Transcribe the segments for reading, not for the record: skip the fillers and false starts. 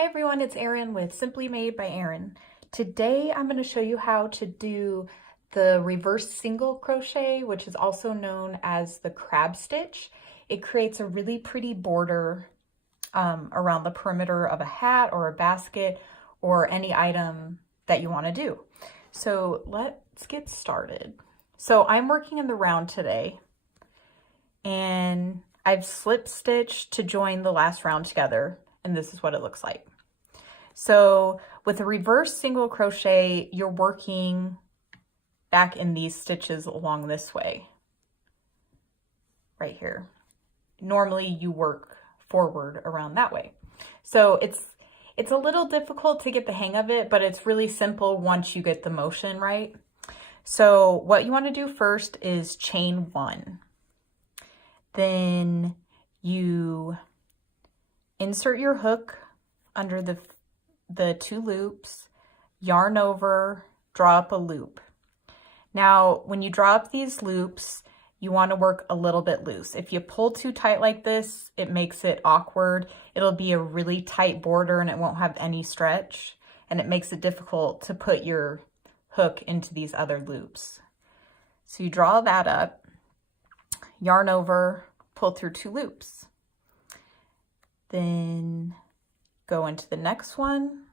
Hi everyone, it's Erin with Simply Made by Erin. Today I'm going to show you how to do the reverse single crochet, which is also known as the crab stitch. It creates a really pretty border around the perimeter of a hat or a basket or any item that you want to do. So let's get started. So I'm working in the round today and I've slip stitched to join the last round together, and this is what it looks like. So with a reverse single crochet, you're working back in these stitches along this way, right here. Normally you work forward around that way. So it's a little difficult to get the hang of it, but it's really simple once you get the motion right. So what you want to do first is chain one. Then you insert your hook under the two loops, yarn over, draw up a loop. Now, when you draw up these loops, you want to work a little bit loose. If you pull too tight like this, it makes it awkward. It'll be a really tight border and it won't have any stretch, and it makes it difficult to put your hook into these other loops. So you draw that up, yarn over, pull through two loops. Then go into the next one,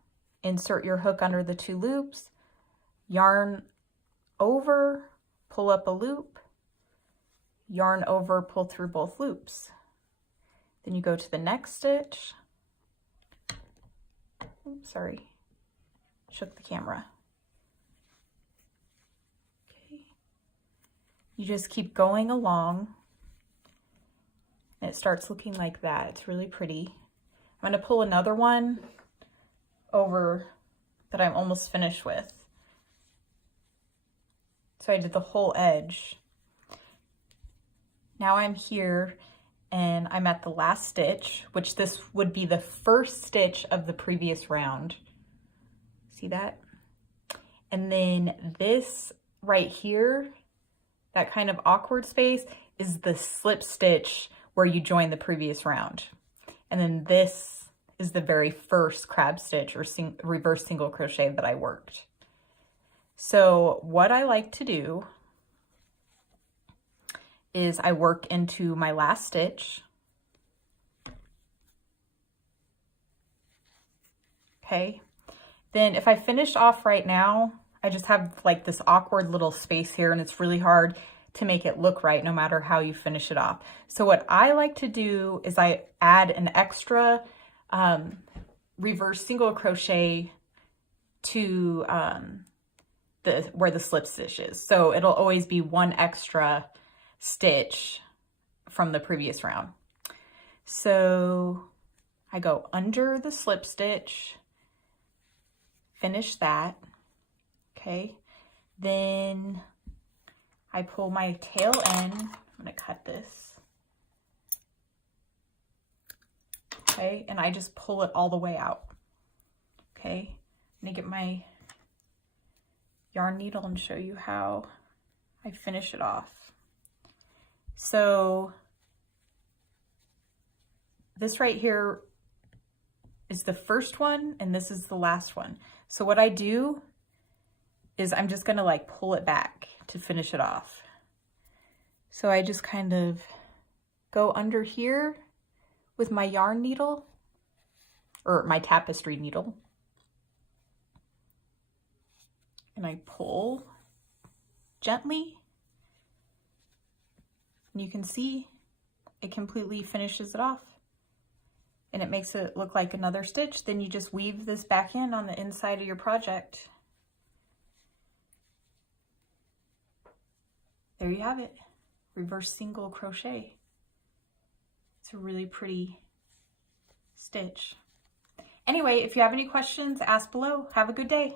insert your hook under the two loops, yarn over, pull up a loop, yarn over, pull through both loops. Then you go to the next stitch. Oops, sorry, shook the camera. Okay. You just keep going along and it starts looking like that. It's really pretty. I'm going to pull another one over that I'm almost finished with. So I did the whole edge. Now I'm here and I'm at the last stitch, which this would be the first stitch of the previous round. See that? And then this right here, that kind of awkward space, is the slip stitch where you join the previous round. And then this is the very first crab stitch or reverse single crochet that I worked. So what I like to do is I work into my last stitch. Okay. Then if I finish off right now, I just have like this awkward little space here and it's really hard to make it look right no matter how you finish it off. So what I like to do is I add an extra reverse single crochet to where the slip stitch is. So it'll always be one extra stitch from the previous round. So I go under the slip stitch, finish that, okay? Then I pull my tail in. I'm gonna cut this. Okay, and I just pull it all the way out. Okay, I'm gonna get my yarn needle and show you how I finish it off. So this right here is the first one and this is the last one. So what I do is I'm just gonna like pull it back to finish it off. So I just kind of go under here with my yarn needle or my tapestry needle. And I pull gently. And you can see it completely finishes it off. And it makes it look like another stitch. Then you just weave this back in on the inside of your project. There you have it, reverse single crochet. It's a really pretty stitch. Anyway, if you have any questions, ask below. Have a good day.